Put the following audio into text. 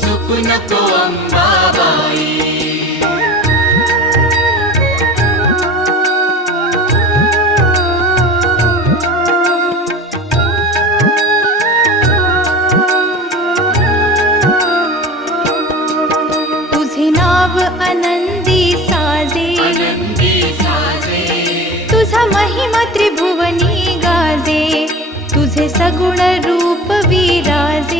चुकू नाव आनंदी साजे तुझा महिमा त्रिभुवनी गाजे तुझे सगुण रूप विराजे